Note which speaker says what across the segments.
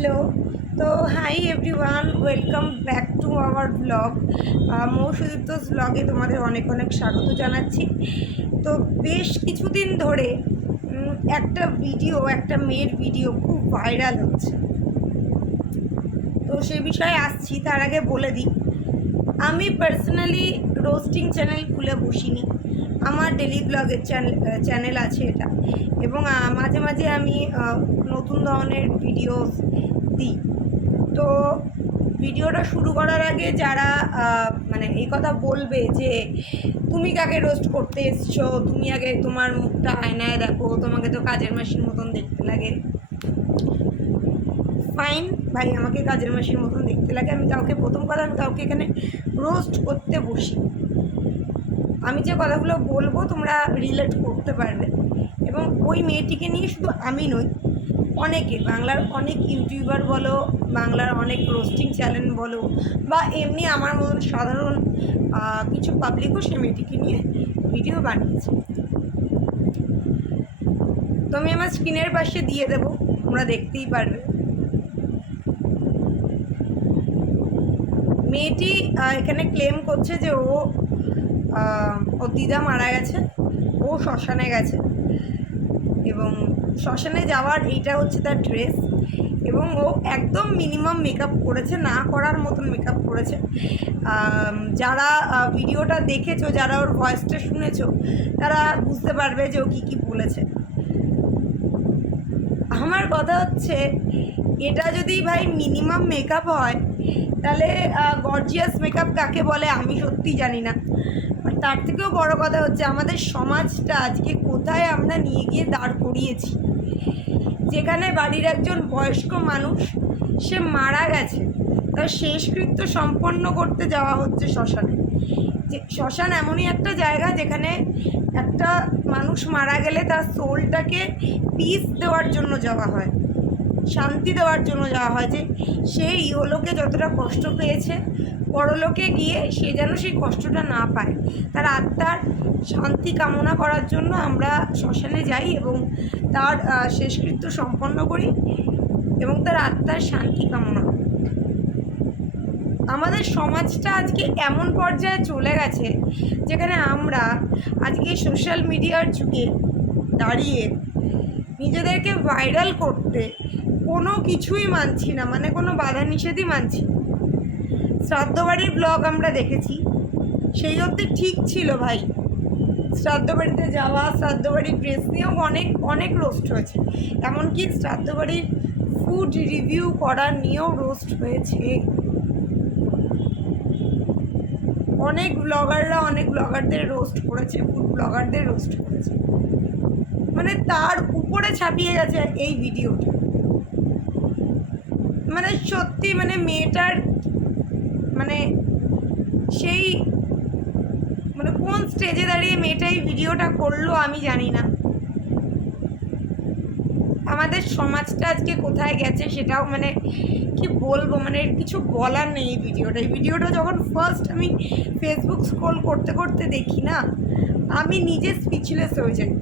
Speaker 1: Hello. তো hi everyone welcome back to our blog Mousudipta ব্লগে তোমাদের অনেক অনেক স্বাগত জানাচ্ছি। তো বেশ কিছুদিন ধরে একটা ভিডিও একটা মেয়ের ভিডিও খুব ভাইরাল হচ্ছে। তো সে বিষয়ে আসছি, তার আগে বলে দিই। আমি পার্সোনালি রোস্টিং চ্যানেল খুলে বসিনি। আমার ডেলি ব্লগের চ্যানেল চ্যানেল আছে এটা। এবং মাঝে মাঝে আমি নতুন ধরনের ভিডিও দিই। তো, ভিডিওটা শুরু করার আগে যারা মানে এই কথা বলবে যে, তুমি কাকে রোস্ট করতে এসছো? তুমি আগে তোমার মুখটা আয়নায় দেখো, তোমাকে তো কাজের মাসির মতন দেখতে লাগে। ফাইন ভাই, আমাকে কাজের মাসির মতন দেখতে লাগে। আমি কাউকে, প্রথম কথা আমি কাউকে এখানে রোস্ট করতে বসি। আমি যে কথাগুলো বলব তোমরা রিলেট করতে পারবে। এবং ওই মেয়েটিকে নিয়ে শুধু আমি নই, অনেকে, বাংলার অনেক ইউটিউবার বলো, বাংলার অনেক রোস্টিং চ্যানেল বলো, বা এমনি আমার মতন সাধারণ কিছু পাবলিকও সে মেয়েটিকে নিয়ে ভিডিও বানিয়েছে। তো আমি আমার স্ক্রিনের পাশে দিয়ে দেবো, তোমরা দেখতেই পারবে। মেয়েটি এখানে ক্লেম করছে যে ও ওর দিদা মারা গেছে, ও শ্মশানে গেছে। এবং শ্মশানে যাওয়ার এইটা হচ্ছে তার ড্রেস এবং ও একদম মিনিমাম মেকআপ করেছে, না করার মতন মেকআপ করেছে। যারা ভিডিওটা দেখেছ, যারা ওর ভয়েসটা শুনেছো, তারা বুঝতে পারবে যে ও কী কী বলেছে। আমার কথা হচ্ছে, এটা যদি ভাই মিনিমাম মেকআপ হয়, তাহলে গর্জিয়াস মেকআপ কাকে বলে আমি সত্যি জানি না। তার থেকেও বড় কথা হচ্ছে আমাদের সমাজটা আজকে কোথায় আমরা নিয়ে গিয়ে দাঁড় করিয়েছি। যেখানে বাড়ির একজন বয়স্ক মানুষ, সে মারা গেছে। তার শেষকৃত্য সম্পন্ন করতে যাওয়া হচ্ছে শ্মশানে। যে শ্মশান এমনই একটা জায়গা যেখানে একটা মানুষ মারা গেলে তার সোলটাকে পিস দেওয়ার জন্য যাওয়া হয়। শান্তি দেওয়ার জন্য যাওয়া হয় যে সে ইহলোকে যতটা কষ্ট পেয়েছে, পরলোকে গিয়ে সে যেন সেই কষ্টটা না পায়। তার আত্মার শান্তি কামনা করার জন্য আমরা শ্মশানে যাই এবং তার শেষকৃত্য সম্পন্ন করি এবং তার আত্মার শান্তি কামনা আমাদের সমাজটা আজকে এমন পর্যায়ে চলে গেছে যেখানে আমরা আজকে সোশ্যাল মিডিয়ার যুগে দাঁড়িয়ে নিজেদেরকে ভাইরাল করতে কোনো কিছুই মানছি না মানে কোনো বাধা নিষেধই মানছি না। শ্রাদ্ধ বাড়ির ব্লগ আমরা দেখেছি, সেই অবধি ঠিক ছিল ভাই। শ্রাদ্ধ বাড়িতে যাওয়া শ্রাদ্ধ বাড়ির ড্রেস নিয়েও অনেক অনেক রোস্ট হয়েছে। এমনকি শ্রাদ্ধ বাড়ির ফুড রিভিউ করা নিয়েও রোস্ট হয়েছে। অনেক ব্লগাররা অনেক ব্লগারদের রোস্ট করেছে ফুড ব্লগারদের রোস্ট করেছে। মানে তার উপরে ছাপিয়ে গেছে এই ভিডিওটা। মানে সত্যি মানে মেয়েটার মানে সেই মানে কোন স্টেজে দাঁড়িয়ে মেয়েটা এই ভিডিওটা করল আমি জানি না। আমাদের সমাজটা আজকে কোথায় গেছে সেটাও মানে কি বলব? মানে কিছু বলার নেই এই ভিডিওটা। এই ভিডিওটা যখন ফার্স্ট আমি ফেসবুক স্ক্রোল করতে করতে দেখি না, আমি নিজে স্পিচলেস হয়ে যাই।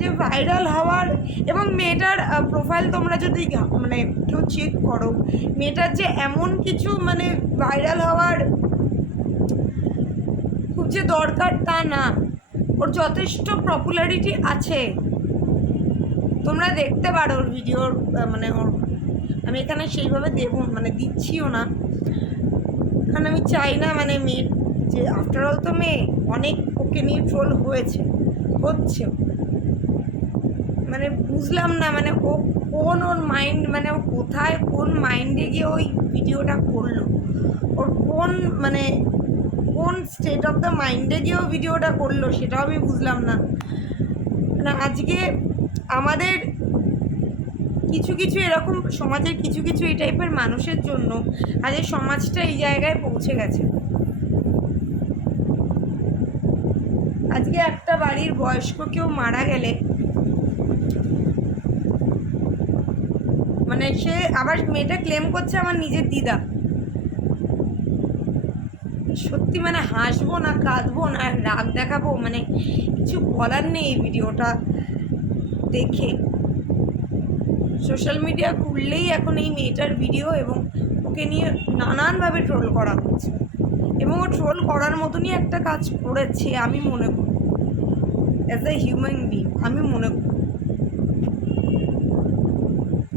Speaker 1: যে ভাইরাল হওয়ার এবং মেয়েটার প্রোফাইল তোমরা যদি মানে কেউ চেক করো, মেয়েটার যে এমন কিছু মানে ভাইরাল হওয়ার খুব যে দরকার তা না, ওর যথেষ্ট পপুলারিটি আছে। তোমরা দেখতে পারো ওর ভিডিওর মানে ওর, আমি এখানে সেইভাবে দেব মানে দিচ্ছিও না। কারণ আমি চাই না মানে মেয়ে যে আফটার অল তো মেয়ে অনেক ওকে নিয়ে ট্রোল হয়েছে, হচ্ছেও। মানে বুঝলাম না মানে ও কোন ওর মাইন্ড মানে ও কোথায় কোন মাইন্ডে গিয়ে ওই ভিডিওটা করল? ওর কোন মানে কোন স্টেট অফ দ্য মাইন্ডে গিয়ে ও ভিডিওটা করল সেটাও আমি বুঝলাম না। না আজকে আমাদের কিছু কিছু এরকম, সমাজের কিছু কিছু এই টাইপের মানুষের জন্য আজ এই সমাজটা এই জায়গায় পৌঁছে গেছে। আজকে একটা বাড়ির বয়স্ক কেউ মারা গেলে মানে সে আবার মেয়েটা ক্লেম করছে আমার নিজের দিদা। সত্যি মানে হাসবো না, কাঁদবো না রাগ দেখাবো মানে কিছু বলার নেই এই ভিডিওটা দেখে। সোশ্যাল মিডিয়া খুললেই এখন এই মেয়েটার ভিডিও এবং ওকে নিয়ে নানানভাবে ট্রোল করা হচ্ছে। এবং ও ট্রোল করার মতনই একটা কাজ করেছে, আমি মনে করি। অ্যাজ এ হিউম্যান বিং আমি মনে করি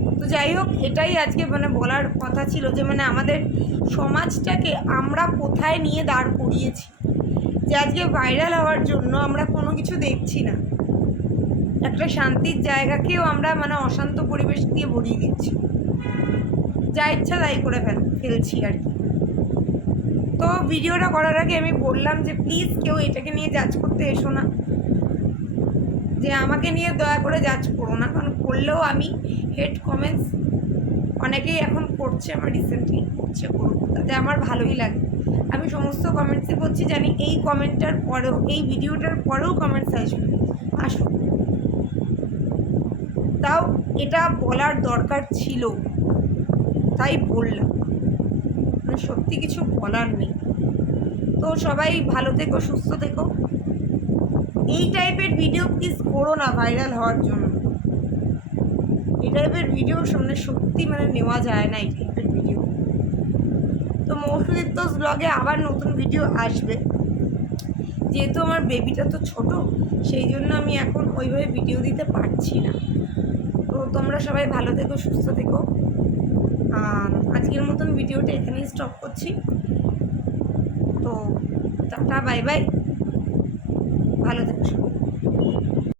Speaker 1: তো যাই হোক, এটাই আজকে মানে বলার কথা ছিল যে মানে আমাদের সমাজটাকে আমরা কোথায় নিয়ে দাঁড় করিয়েছি। যে আজকে ভাইরাল হওয়ার জন্য আমরা কোনো কিছু দেখছি না। একটা শান্তির জায়গাকেও আমরা মানে অশান্ত পরিবেশ দিয়ে ভরিয়ে দিচ্ছি। যা ইচ্ছা তাই করে ফেল, ফেলছি আর কি। তো ভিডিওটা করার আগে আমি বললাম যে প্লিজ কেউ এটাকে নিয়ে জাজ করতে এসো না। যে আমাকে নিয়ে দয়া করে জাজ করো না, কারণ করলেও আমি হেড কমেন্টস অনেকেই এখন করছে আমার রিসেন্টলি করছে করুক, তাতে আমার ভালোই লাগে। আমি সমস্ত কমেন্টসে বলছি জানি, এই কমেন্টটার পরেও, এই ভিডিওটার পরেও কমেন্টস আসবে। আসুক। তাও এটা বলার দরকার ছিল, তাই বললাম। মানে সত্যি কিছু বলার নেই। তো সবাই ভালো থেকো, সুস্থ থেকো। এই টাইপের ভিডিও প্লিজ করো না ভাইরাল হওয়ার জন্য। এই টাইপের ভিডিও সামনে সত্যি মানে নেওয়া যায় না এই টাইপের ভিডিও তো মৌসুদিত্য ব্লগে আবার নতুন ভিডিও আসবে। যেহেতু আমার বেবিটা তো ছোট, সেই জন্য আমি এখন ওইভাবে ভিডিও দিতে পারছি না। তো তোমরা সবাই ভালো থেকো, সুস্থ থেকো। আজকের মতন ভিডিওটা এখানেই স্টপ করছি। তো টাটা বাই বাই ভালো থেকো